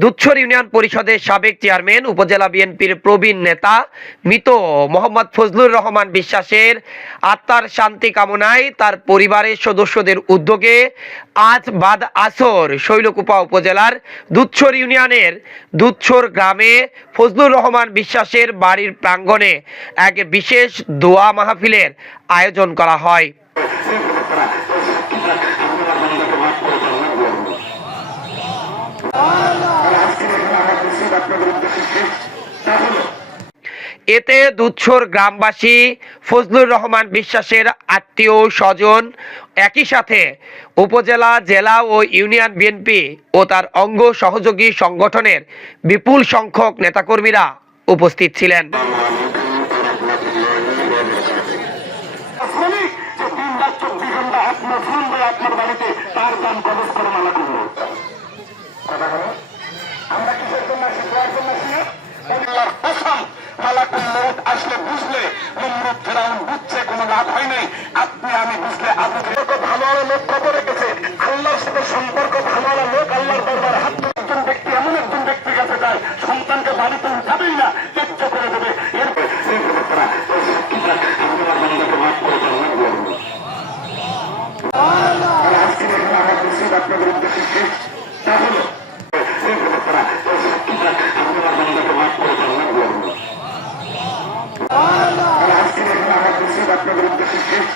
দুধছর union পরিষদের সাবেক chairman উপজেলা বিএনপির প্রবীণ নেতা মৃত মোহাম্মদ ফজলুর রহমান বিশ্বাসের আত্মার শান্তি কামনায় তার পরিবারের সদস্যদের উদ্যোগে আজ বাদ আসর শৈলকুপা উপজেলার দুধছর ইউনিয়নের দুধছর গ্রামে ফজলুর রহমান বিশ্বাসের বাড়ির প্রাঙ্গণে এক বিশেষ দোয়া মাহফিলের আয়োজন করা হয়। এতে দুধছর গ্রামবাসী ফজলুর রহমান বিশ্বাসের আত্মীয় স্বজন একই সাথে উপজেলা, জেলা ও ইউনিয়ন বিএনপি ও তার অঙ্গ সহযোগী সংগঠনের বিপুল সংখ্যক নেতাকর্মীরা উপস্থিত ছিলেন। আসলে বুঝলে নমরুদ ফেরাউন বুঝছে কোনো লাভ হয় নাই। আপনি আমি বুঝলে ভালো লোক খবর রেখেছে, আল্লাহর সাথে সম্পর্ক ভালো লোক আল্লাহর দরবারে হাত একজন ব্যক্তি এমন একজন ব্যক্তির কাছে যায় সন্তানকে বাড়িতে উঠাবেই না, ত্যায্য করে দেবে। আপনাদের উদ্দেশ্যে শেষ তা হলো আপনাদের উদ্দেশ্যে শেষ